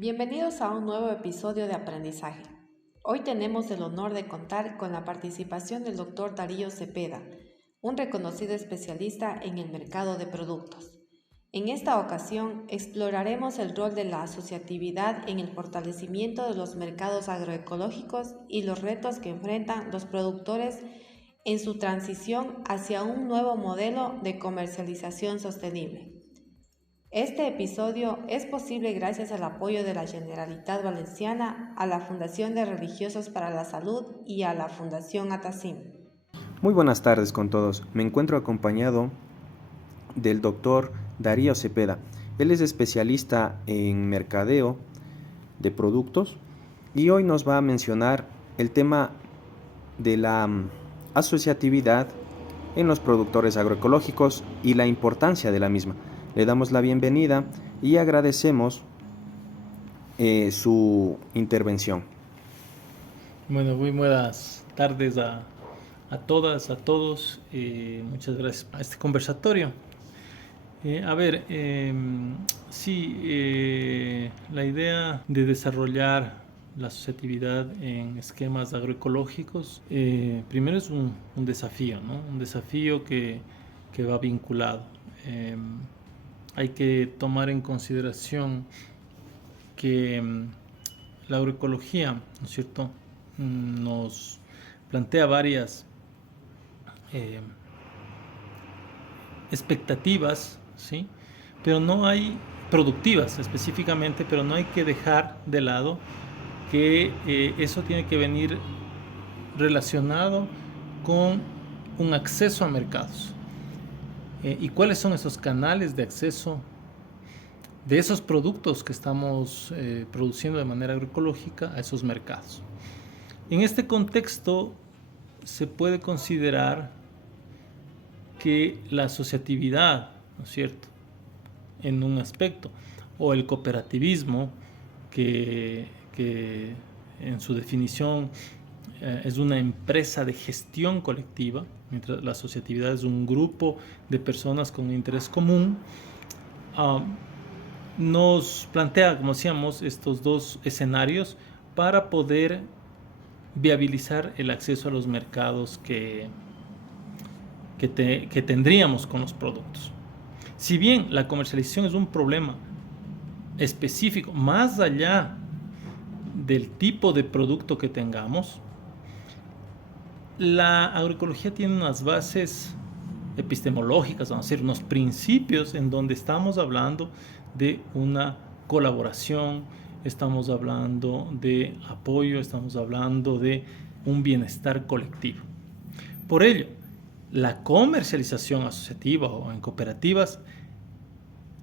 Bienvenidos a un nuevo episodio de aprendizaje. Hoy tenemos el honor de contar con la participación del Dr. Darío Cepeda, un reconocido especialista en el mercado de productos. En esta ocasión exploraremos el rol de la asociatividad en el fortalecimiento de los mercados agroecológicos y los retos que enfrentan los productores en su transición hacia un nuevo modelo de comercialización sostenible. Este episodio es posible gracias al apoyo de la Generalitat Valenciana, a la Fundación de Religiosos para la Salud y a la Fundación Atacim. Muy buenas tardes con todos. Me encuentro acompañado del doctor Darío Cepeda. Él es especialista en mercadeo de productos y hoy nos va a mencionar el tema de la asociatividad en los productores agroecológicos y la importancia de la misma. Le damos la bienvenida y agradecemos su intervención. Bueno, muy buenas tardes a todas, a todos. Muchas gracias por este conversatorio. La idea de desarrollar la asociatividad en esquemas agroecológicos, primero es un desafío, ¿no? Un desafío que va vinculado. Hay que tomar en consideración que la agroecología, ¿no es cierto?, nos plantea varias expectativas, ¿sí?, pero no hay productivas específicamente, pero no hay que dejar de lado que eso tiene que venir relacionado con un acceso a mercados. ¿Y cuáles son esos canales de acceso de esos productos que estamos produciendo de manera agroecológica a esos mercados? En este contexto se puede considerar que la asociatividad, ¿no es cierto?, en un aspecto, o el cooperativismo, que en su definición es una empresa de gestión colectiva, mientras la asociatividad es un grupo de personas con un interés común, nos plantea, como decíamos, estos dos escenarios para poder viabilizar el acceso a los mercados que tendríamos con los productos. Si bien la comercialización es un problema específico, más allá del tipo de producto que tengamos, la agroecología tiene unas bases epistemológicas, vamos a decir, unos principios en donde estamos hablando de una colaboración, estamos hablando de apoyo, estamos hablando de un bienestar colectivo. Por ello, la comercialización asociativa o en cooperativas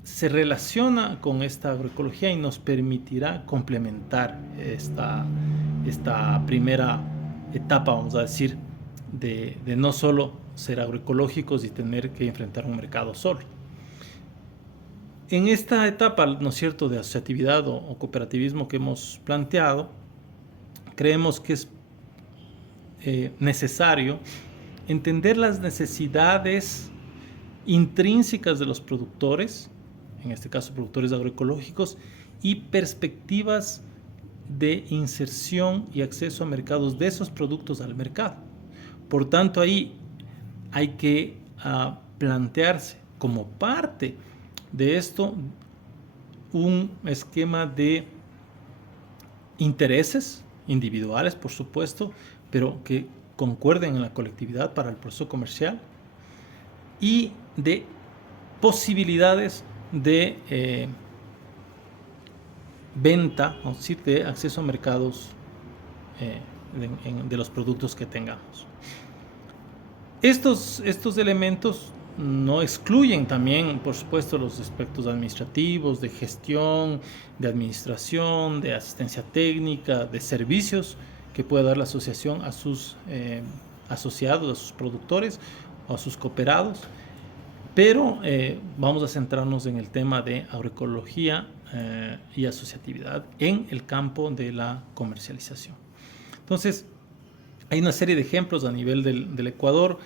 se relaciona con esta agroecología y nos permitirá complementar esta primera etapa, vamos a decir, de no solo ser agroecológicos y tener que enfrentar un mercado solo. En esta etapa, ¿no es cierto?, de asociatividad o cooperativismo que hemos planteado, creemos que es necesario entender las necesidades intrínsecas de los productores, en este caso productores agroecológicos, y perspectivas de inserción y acceso a mercados de esos productos al mercado. Por tanto, ahí hay que plantearse como parte de esto un esquema de intereses individuales, por supuesto, pero que concuerden en la colectividad para el proceso comercial, y de posibilidades de venta, o decir, de acceso a mercados de los productos que tengamos. Estos elementos no excluyen también, por supuesto, los aspectos administrativos, de gestión, de administración, de asistencia técnica, de servicios que puede dar la asociación a sus asociados, a sus productores o a sus cooperados. Pero vamos a centrarnos en el tema de agroecología y asociatividad en el campo de la comercialización. Entonces, hay una serie de ejemplos a nivel del Ecuador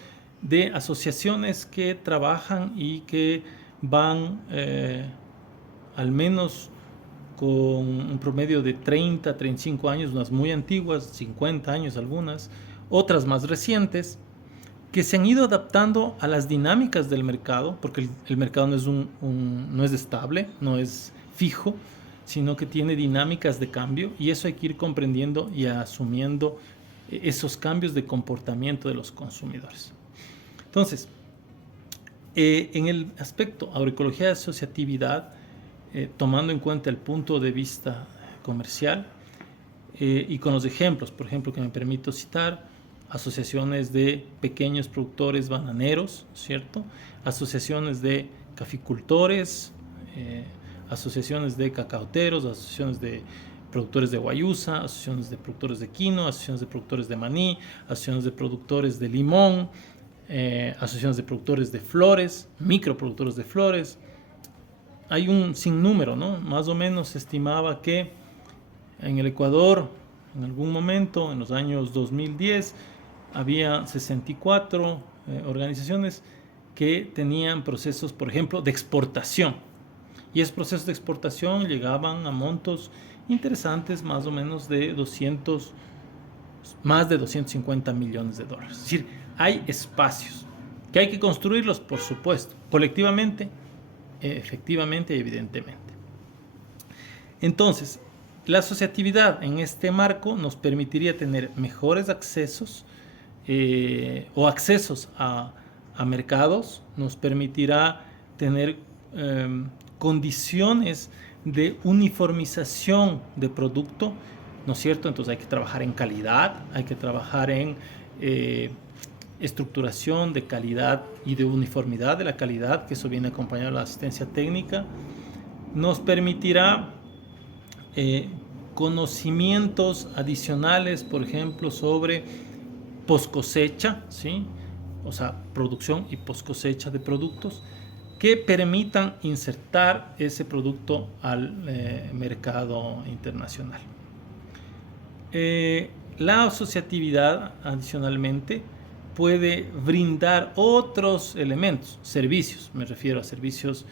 de asociaciones que trabajan y que van al menos con un promedio de 30, 35 años, unas muy antiguas, 50 años algunas, otras más recientes, que se han ido adaptando a las dinámicas del mercado, porque el mercado no es estable, no es fijo, sino que tiene dinámicas de cambio, y eso hay que ir comprendiendo y asumiendo esos cambios de comportamiento de los consumidores. Entonces, en el aspecto agroecología de asociatividad, tomando en cuenta el punto de vista comercial y con los ejemplos, por ejemplo, que me permito citar, asociaciones de pequeños productores bananeros, ¿cierto? Asociaciones de caficultores, asociaciones de cacaoteros, asociaciones de productores de guayusa, asociaciones de productores de quino, asociaciones de productores de maní, asociaciones de productores de limón, asociaciones de productores de flores, microproductores de flores. Hay un sinnúmero, ¿no? Más o menos se estimaba que en el Ecuador, en algún momento, en los años 2010, había 64 organizaciones que tenían procesos, por ejemplo, de exportación. Y esos procesos de exportación llegaban a montos interesantes, más o menos de más de 250 millones de dólares. Es decir, hay espacios que hay que construirlos, por supuesto, colectivamente, efectivamente y evidentemente. Entonces, la asociatividad en este marco nos permitiría tener mejores accesos o accesos a mercados, nos permitirá tener condiciones de uniformización de producto, ¿no es cierto? Entonces hay que trabajar en calidad, hay que trabajar en estructuración de calidad y de uniformidad de la calidad, que eso viene acompañado de la asistencia técnica. Nos permitirá conocimientos adicionales, por ejemplo, sobre post cosecha, ¿sí? O sea, producción y post cosecha de productos que permitan insertar ese producto al mercado internacional. La asociatividad, adicionalmente, puede brindar otros elementos, servicios, me refiero a servicios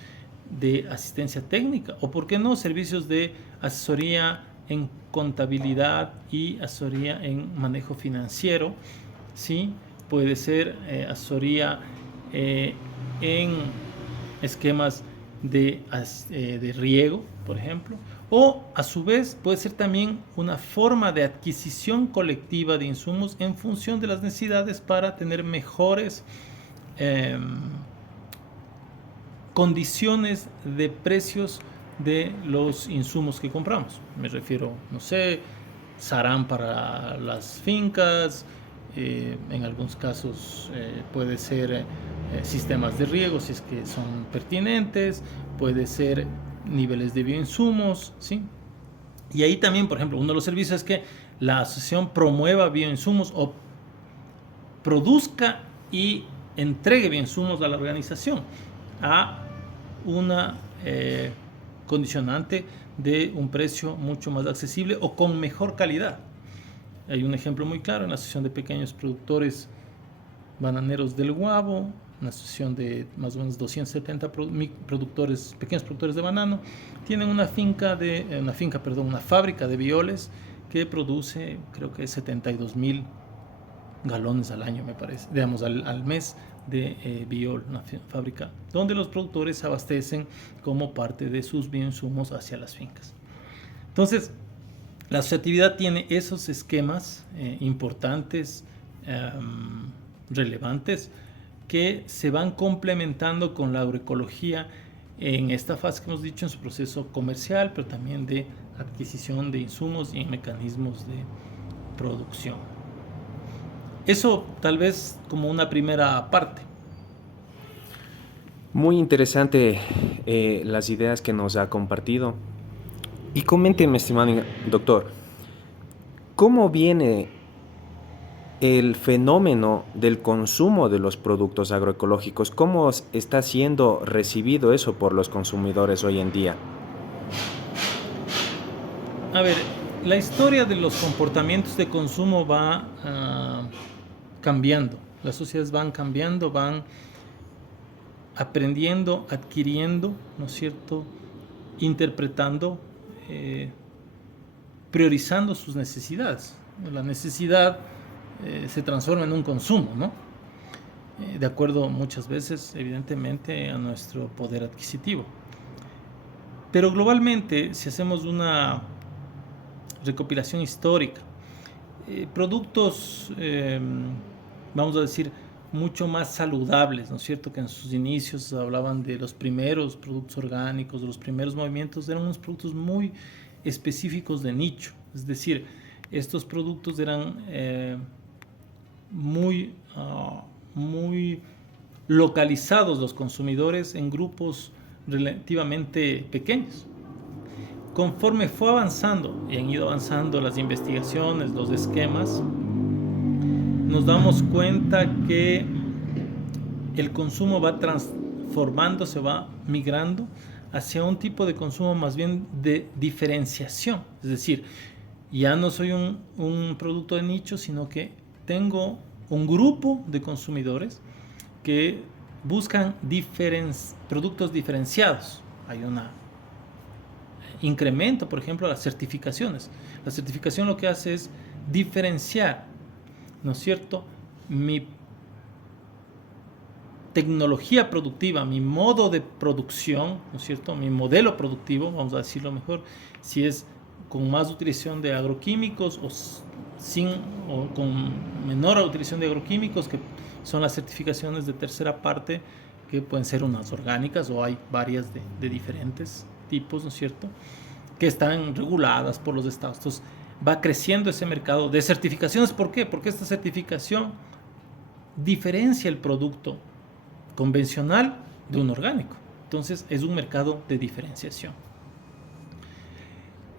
de asistencia técnica, o por qué no, servicios de asesoría en contabilidad y asesoría en manejo financiero, ¿sí? Puede ser asesoría en esquemas de riego, por ejemplo, o a su vez puede ser también una forma de adquisición colectiva de insumos en función de las necesidades para tener mejores condiciones de precios de los insumos que compramos. Me refiero, no sé, sarán para las fincas, en algunos casos puede ser sistemas de riego si es que son pertinentes, puede ser niveles de bioinsumos, ¿sí? Y ahí también, por ejemplo, uno de los servicios es que la asociación promueva bioinsumos o produzca y entregue bioinsumos a la organización a una condicionante de un precio mucho más accesible o con mejor calidad. Hay un ejemplo muy claro en la Asociación de Pequeños Productores Bananeros del Guabo, una asociación de más o menos 270 pequeños productores de banano. Tienen una fábrica de violes que produce, creo que 72,000 galones al año, me parece, digamos, al mes de biol, una fábrica donde los productores abastecen como parte de sus bioinsumos hacia las fincas. Entonces, la asociatividad tiene esos esquemas importantes, relevantes, que se van complementando con la agroecología en esta fase que hemos dicho, en su proceso comercial, pero también de adquisición de insumos y en mecanismos de producción. Eso tal vez como una primera parte. Muy interesante las ideas que nos ha compartido. Y coménteme, estimado doctor, ¿cómo viene el fenómeno del consumo de los productos agroecológicos? ¿Cómo está siendo recibido eso por los consumidores hoy en día? A ver, la historia de los comportamientos de consumo va cambiando. Las sociedades van cambiando, van aprendiendo, adquiriendo, ¿no es cierto?, interpretando priorizando sus necesidades. La necesidad se transforma en un consumo, ¿no? De acuerdo muchas veces, evidentemente, a nuestro poder adquisitivo. Pero globalmente, si hacemos una recopilación histórica, productos, vamos a decir, mucho más saludables, ¿no es cierto? Que en sus inicios hablaban de los primeros productos orgánicos, de los primeros movimientos, eran unos productos muy específicos de nicho. Es decir, estos productos eran muy localizados los consumidores en grupos relativamente pequeños. Conforme fue avanzando y han ido avanzando las investigaciones, los esquemas, nos damos cuenta que el consumo va transformándose, va migrando hacia un tipo de consumo más bien de diferenciación. Es decir, ya no soy un producto de nicho, sino que tengo un grupo de consumidores que buscan productos diferenciados. Hay un incremento, por ejemplo, las certificaciones. La certificación lo que hace es diferenciar, ¿no es cierto?, mi tecnología productiva, mi modo de producción, ¿no es cierto?, mi modelo productivo, vamos a decirlo mejor, si es con más utilización de agroquímicos o con menor utilización de agroquímicos, que son las certificaciones de tercera parte, que pueden ser unas orgánicas o hay varias de diferentes tipos, ¿no es cierto?, que están reguladas por los estados. Entonces va creciendo ese mercado de certificaciones. ¿Por qué? Porque esta certificación diferencia el producto convencional de un orgánico. Entonces es un mercado de diferenciación.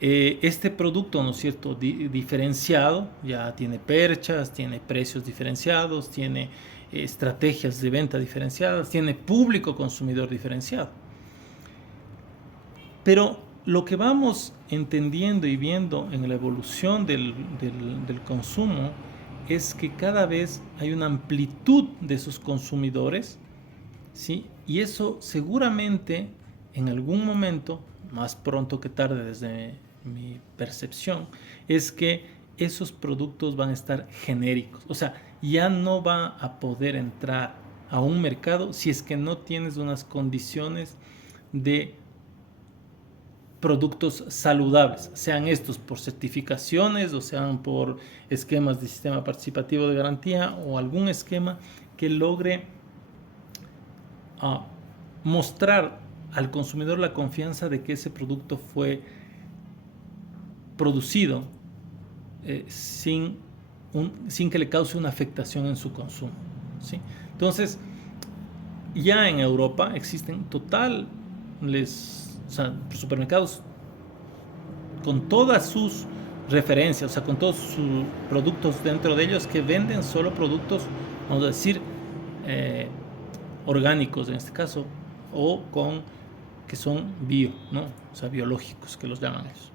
Este producto, ¿no es cierto?, diferenciado, ya tiene perchas, tiene precios diferenciados, tiene estrategias de venta diferenciadas, tiene público consumidor diferenciado. Pero lo que vamos entendiendo y viendo en la evolución del consumo es que cada vez hay una amplitud de esos consumidores, ¿sí? Y eso seguramente en algún momento, más pronto que tarde desde mi percepción, es que esos productos van a estar genéricos. O sea, ya no va a poder entrar a un mercado si es que no tienes unas condiciones de productos saludables, sean estos por certificaciones o sean por esquemas de sistema participativo de garantía o algún esquema que logre mostrar al consumidor la confianza de que ese producto fue producido sin que le cause una afectación en su consumo, ¿sí? Entonces, ya en Europa existen supermercados con todas sus referencias, o sea, con todos sus productos dentro de ellos, que venden solo productos, vamos a decir, orgánicos en este caso, o que son bio, ¿no? O sea, biológicos, que los llaman ellos.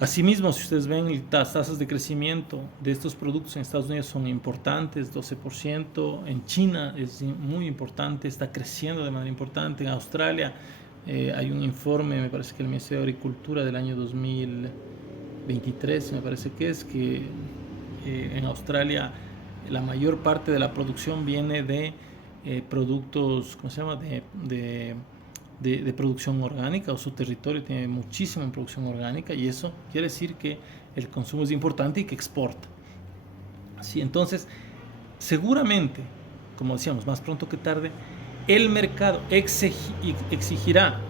Asimismo, si ustedes ven las tasas de crecimiento de estos productos en Estados Unidos son importantes, 12%, en China es muy importante, está creciendo de manera importante, en Australia hay un informe, me parece que el Ministerio de Agricultura del año 2023, me parece que es, que en Australia la mayor parte de la producción viene de productos, ¿cómo se llama?, de producción orgánica, o su territorio tiene muchísima producción orgánica, y eso quiere decir que el consumo es importante y que exporta. ¿Sí? Entonces, seguramente, como decíamos, más pronto que tarde, el mercado exigirá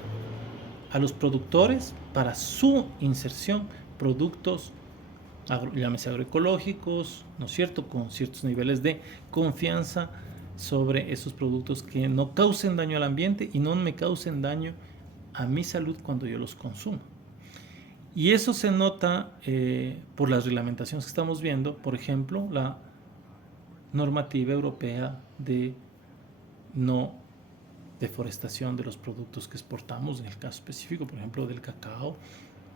a los productores para su inserción productos, llámese agroecológicos, ¿no es cierto?, con ciertos niveles de confianza sobre esos productos que no causen daño al ambiente y no me causen daño a mi salud cuando yo los consumo. Y eso se nota por las reglamentaciones que estamos viendo, por ejemplo, la normativa europea de no deforestación de los productos que exportamos, en el caso específico, por ejemplo, del cacao,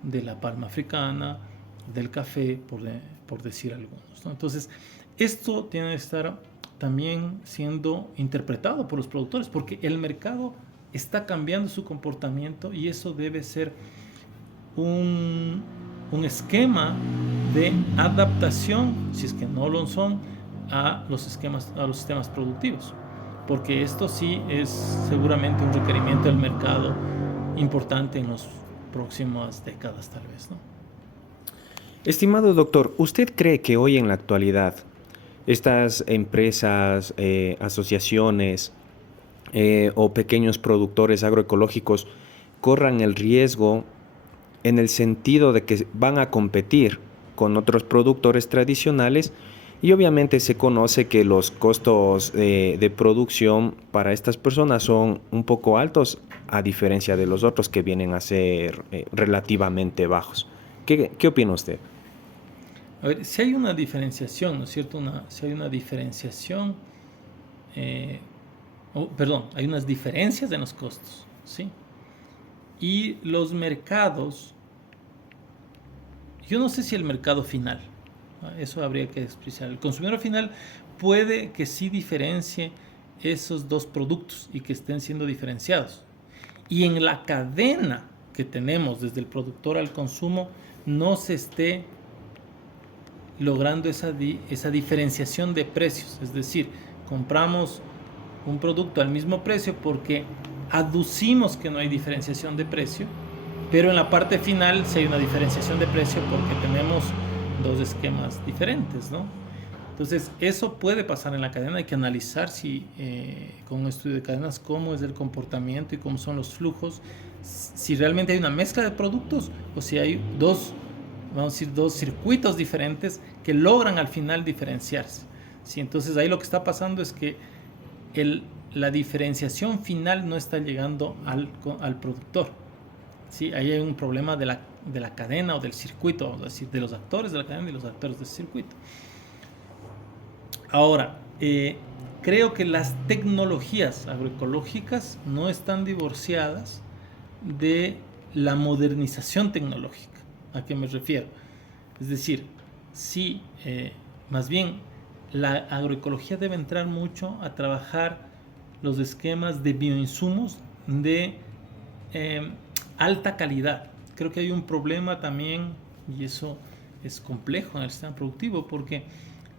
de la palma africana, del café, por decir algunos, ¿no? Entonces, esto tiene que estar también siendo interpretado por los productores, porque el mercado está cambiando su comportamiento y eso debe ser un esquema de adaptación, si es que no lo son, a los sistemas productivos, porque esto sí es seguramente un requerimiento del mercado importante en las próximas décadas, tal vez, ¿no? Estimado doctor, ¿usted cree que hoy en la actualidad estas empresas, asociaciones o pequeños productores agroecológicos corran el riesgo en el sentido de que van a competir con otros productores tradicionales? Y obviamente se conoce que los costos de producción para estas personas son un poco altos, a diferencia de los otros que vienen a ser relativamente bajos. ¿Qué opina usted? A ver, si hay una diferenciación, ¿no es cierto? Si hay una diferenciación, hay unas diferencias en los costos, ¿sí? Y los mercados, yo no sé si el mercado final, eso habría que explicar. El consumidor final puede que sí diferencie esos dos productos y que estén siendo diferenciados. Y en la cadena que tenemos desde el productor al consumo no se esté logrando esa diferenciación de precios. Es decir, compramos un producto al mismo precio porque aducimos que no hay diferenciación de precio, pero en la parte final sí hay una diferenciación de precio porque tenemos dos esquemas diferentes, ¿no? Entonces, eso puede pasar en la cadena. Hay que analizar con un estudio de cadenas cómo es el comportamiento y cómo son los flujos, si realmente hay una mezcla de productos o si hay dos circuitos diferentes que logran al final diferenciarse. ¿Sí? Entonces, ahí lo que está pasando es que la diferenciación final no está llegando al productor. ¿Sí? Ahí hay un problema de la cadena o del circuito, vamos a decir, de los actores de la cadena y los actores del circuito. Ahora, creo que las tecnologías agroecológicas no están divorciadas de la modernización tecnológica. ¿A qué me refiero? Es decir, sí, más bien la agroecología debe entrar mucho a trabajar los esquemas de bioinsumos de alta calidad. Creo que hay un problema también, y eso es complejo en el sistema productivo, porque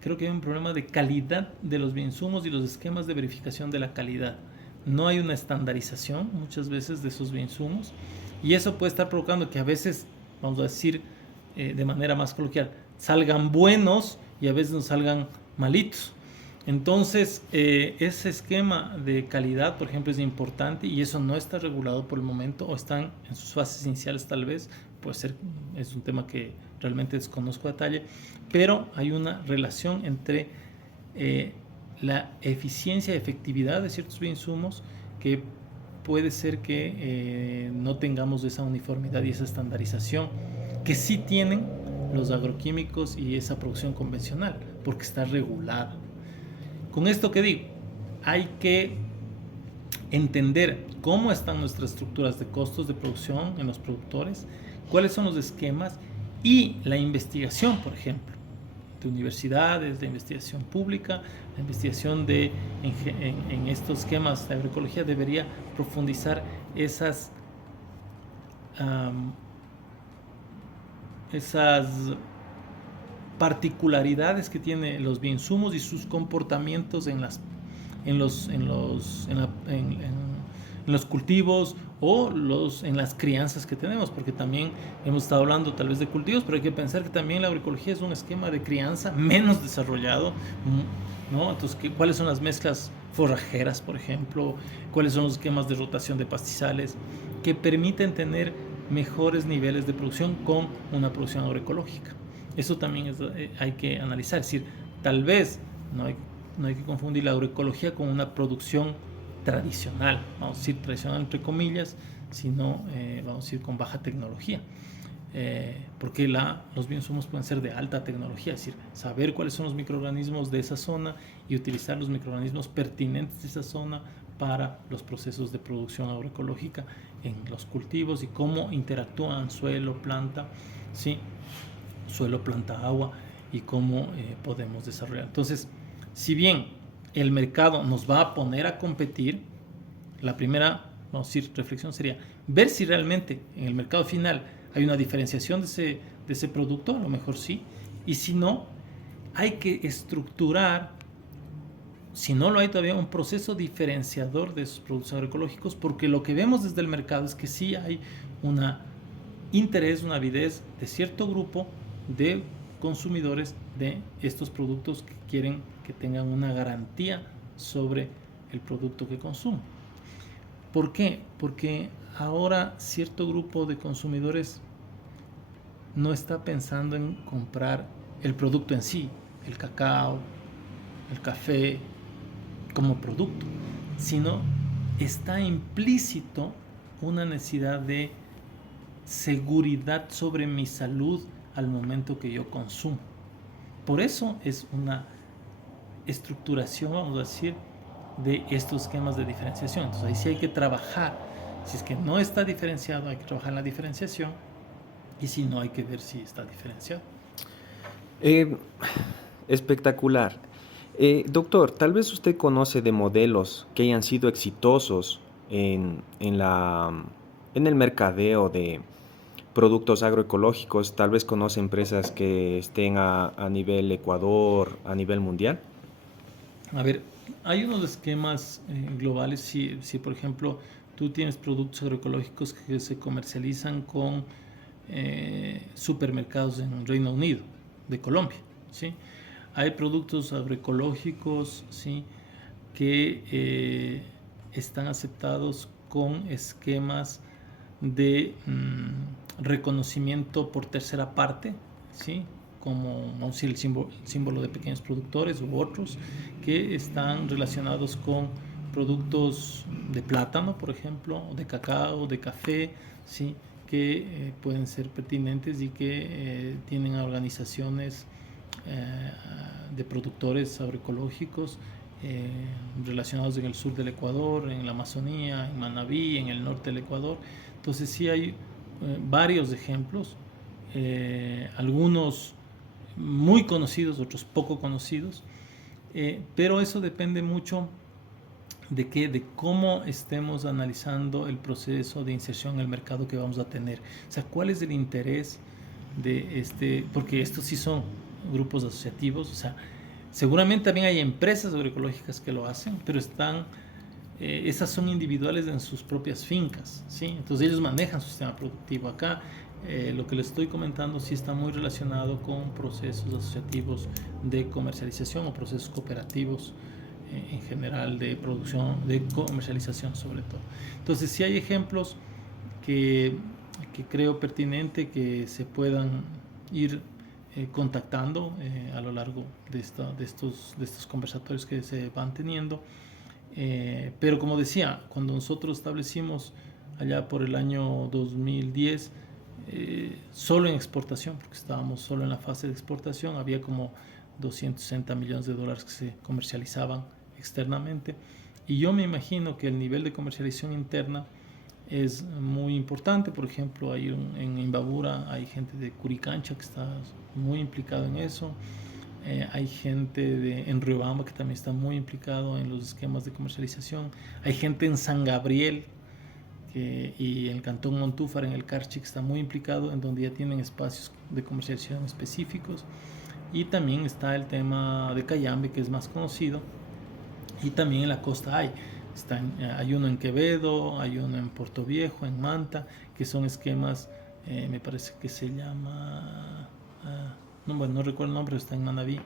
creo que hay un problema de calidad de los bioinsumos y los esquemas de verificación de la calidad. No hay una estandarización muchas veces de esos bioinsumos, y eso puede estar provocando que a veces, vamos a decir de manera más coloquial, salgan buenos y a veces nos salgan malitos. Entonces, ese esquema de calidad, por ejemplo, es importante y eso no está regulado por el momento o están en sus fases iniciales tal vez. Puede ser, es un tema que realmente desconozco a detalle, pero hay una relación entre la eficiencia y efectividad de ciertos bioinsumos que puede ser que no tengamos esa uniformidad y esa estandarización que sí tienen los agroquímicos y esa producción convencional, porque está regulada. Con esto que digo, hay que entender cómo están nuestras estructuras de costos de producción en los productores, cuáles son los esquemas y la investigación, por ejemplo, de universidades, de investigación pública, la investigación en estos esquemas de agroecología debería profundizar esas particularidades que tienen los bioinsumos y sus comportamientos en los cultivos o en las crianzas que tenemos, porque también hemos estado hablando tal vez de cultivos, pero hay que pensar que también la agroecología es un esquema de crianza menos desarrollado, ¿no? Entonces, ¿cuáles son las mezclas forrajeras, por ejemplo? ¿Cuáles son los esquemas de rotación de pastizales que permiten tener mejores niveles de producción con una producción agroecológica? Eso también hay que analizar. Es decir, tal vez no hay que confundir la agroecología con una producción tradicional, vamos a decir tradicional entre comillas, sino vamos a decir con baja tecnología. Porque los bioinsumos pueden ser de alta tecnología, es decir, saber cuáles son los microorganismos de esa zona y utilizar los microorganismos pertinentes de esa zona para los procesos de producción agroecológica en los cultivos y cómo interactúan suelo, planta, ¿sí? Suelo, planta, agua y cómo podemos desarrollar. Entonces, si bien el mercado nos va a poner a competir, la primera, vamos a decir, reflexión sería ver si realmente en el mercado final hay una diferenciación de ese producto, a lo mejor sí, y si no, hay que estructurar, si no lo hay todavía, un proceso diferenciador de esos productos agroecológicos, porque lo que vemos desde el mercado es que sí hay un interés, una avidez de cierto grupo de consumidores de estos productos que quieren que tengan una garantía sobre el producto que consumen. ¿Por qué? Porque ahora cierto grupo de consumidores no está pensando en comprar el producto en sí, el cacao, el café, como producto, sino está implícito una necesidad de seguridad sobre mi salud al momento que yo consumo. Por eso es una estructuración, vamos a decir, de estos esquemas de diferenciación. Entonces ahí sí hay que trabajar. Si es que no está diferenciado, hay que trabajar en la diferenciación, y si no, hay que ver si está diferenciado. Espectacular. Doctor, tal vez usted conoce de modelos que hayan sido exitosos en el mercadeo de productos agroecológicos. Tal vez conoce empresas que estén a nivel Ecuador, a nivel mundial. A ver, hay unos esquemas globales. Si, por ejemplo, tú tienes productos agroecológicos que se comercializan con supermercados en Reino Unido, de Colombia, ¿sí? Hay productos agroecológicos, ¿sí?, que están aceptados con esquemas de reconocimiento por tercera parte, ¿sí?, como vamos a decir, el símbolo de pequeños productores u otros que están relacionados con productos de plátano, por ejemplo, o de cacao, de café, ¿sí?, que pueden ser pertinentes y que tienen organizaciones de productores agroecológicos relacionados en el sur del Ecuador, en la Amazonía, en Manabí, en el norte del Ecuador. Entonces sí hay varios ejemplos, algunos muy conocidos, otros poco conocidos, pero eso depende mucho de cómo estemos analizando el proceso de inserción en el mercado que vamos a tener. O sea, cuál es el interés de porque estos sí son grupos asociativos. O sea, seguramente también hay empresas agroecológicas que lo hacen, pero esas son individuales en sus propias fincas, ¿sí? Entonces ellos manejan su sistema productivo. Acá lo que les estoy comentando sí está muy relacionado con procesos asociativos de comercialización o procesos cooperativos en general de producción, de comercialización sobre todo. Entonces sí hay ejemplos que creo pertinente que se puedan ir contactando a lo largo de estos conversatorios que se van teniendo. Pero como decía, cuando nosotros establecimos allá por el año 2010, solo en exportación, porque estábamos solo en la fase de exportación, había como 260 millones de dólares que se comercializaban externamente, y yo me imagino que el nivel de comercialización interna es muy importante. Por ejemplo, en Imbabura hay gente de Curicancha que está muy implicado en eso. Hay gente en Riobamba que también está muy implicado en los esquemas de comercialización. Hay gente en San Gabriel y en el Cantón Montúfar, en el Carchi, que está muy implicado, en donde ya tienen espacios de comercialización específicos. Y también está el tema de Cayambe, que es más conocido. Y también en la costa hay uno en Quevedo, hay uno en Puerto Viejo, en Manta, que son esquemas, me parece que se llama, no recuerdo el nombre, está en Manabí,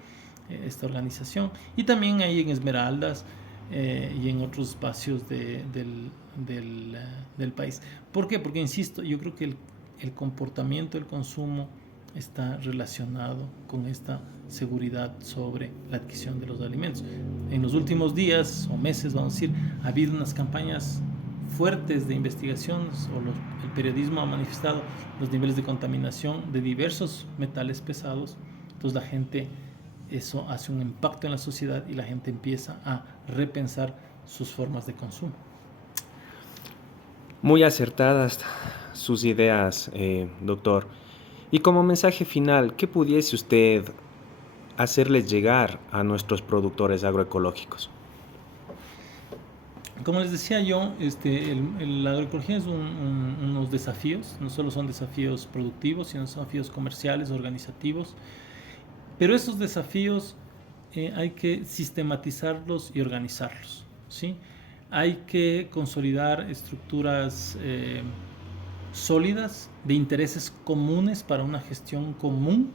esta organización. Y también hay en Esmeraldas y en otros espacios del país. ¿Por qué? Porque, insisto, yo creo que el comportamiento del consumo está relacionado con esta seguridad sobre la adquisición de los alimentos. En los últimos días o meses, vamos a decir, ha habido unas campañas fuertes de investigación, el periodismo ha manifestado los niveles de contaminación de diversos metales pesados. Entonces la gente, eso hace un impacto en la sociedad y la gente empieza a repensar sus formas de consumo. Muy acertadas sus ideas, doctor. Y como mensaje final, ¿qué pudiese usted hacerles llegar a nuestros productores agroecológicos? Como les decía yo, la agroecología es unos desafíos, no solo son desafíos productivos, sino desafíos comerciales, organizativos, pero esos desafíos hay que sistematizarlos y organizarlos, ¿sí? Hay que consolidar estructuras sólidas de intereses comunes para una gestión común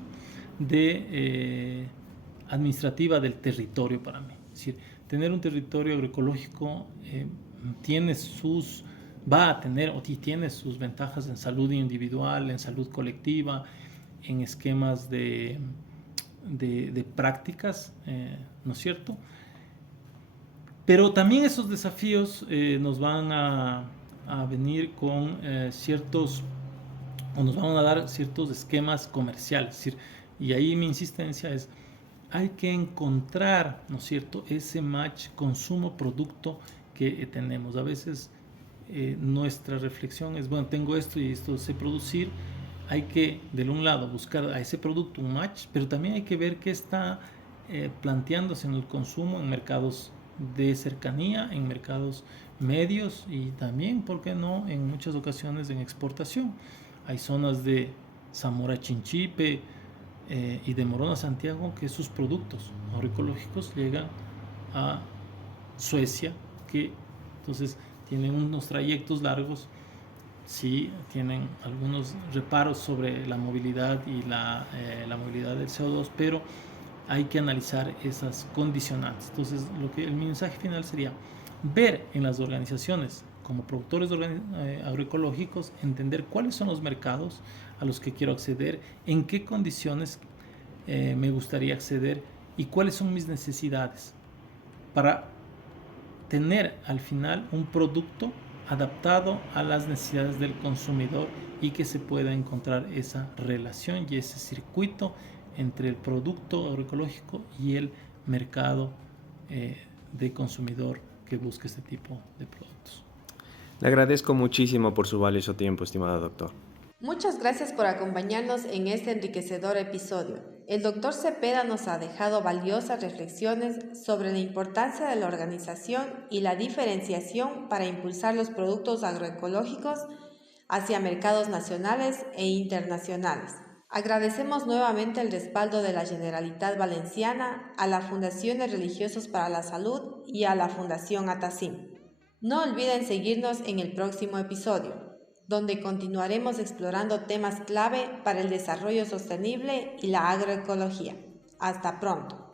administrativa del territorio para mí. Es decir, tener un territorio agroecológico va a tener o tiene sus ventajas en salud individual, en salud colectiva, en esquemas de prácticas, ¿no es cierto? Pero también esos desafíos nos van a venir con nos van a dar ciertos esquemas comerciales. Es decir, y ahí mi insistencia es, hay que encontrar, ¿no es cierto?, ese match consumo-producto que tenemos. A veces nuestra reflexión es, bueno, tengo esto y esto sé producir. Hay que, de un lado, buscar a ese producto un match, pero también hay que ver qué está planteándose en el consumo en mercados de cercanía, en mercados medios y también, ¿por qué no?, en muchas ocasiones en exportación. Hay zonas de Zamora Chinchipe y de Morona Santiago que sus productos agroecológicos llegan a Suecia, que entonces tienen unos trayectos largos, sí tienen algunos reparos sobre la movilidad y la movilidad del CO2, pero hay que analizar esas condicionantes. Entonces, el mensaje final sería ver en las organizaciones como productores agroecológicos, entender cuáles son los mercados a los que quiero acceder, en qué condiciones me gustaría acceder y cuáles son mis necesidades para tener al final un producto adaptado a las necesidades del consumidor y que se pueda encontrar esa relación y ese circuito entre el producto agroecológico y el mercado de consumidor que busque este tipo de productos. Le agradezco muchísimo por su valioso tiempo, estimado doctor. Muchas gracias por acompañarnos en este enriquecedor episodio. El doctor Cepeda nos ha dejado valiosas reflexiones sobre la importancia de la organización y la diferenciación para impulsar los productos agroecológicos hacia mercados nacionales e internacionales. Agradecemos nuevamente el respaldo de la Generalitat Valenciana, a la Fundación de Religiosos para la Salud y a la Fundación Atacim. No olviden seguirnos en el próximo episodio, donde continuaremos explorando temas clave para el desarrollo sostenible y la agroecología. Hasta pronto.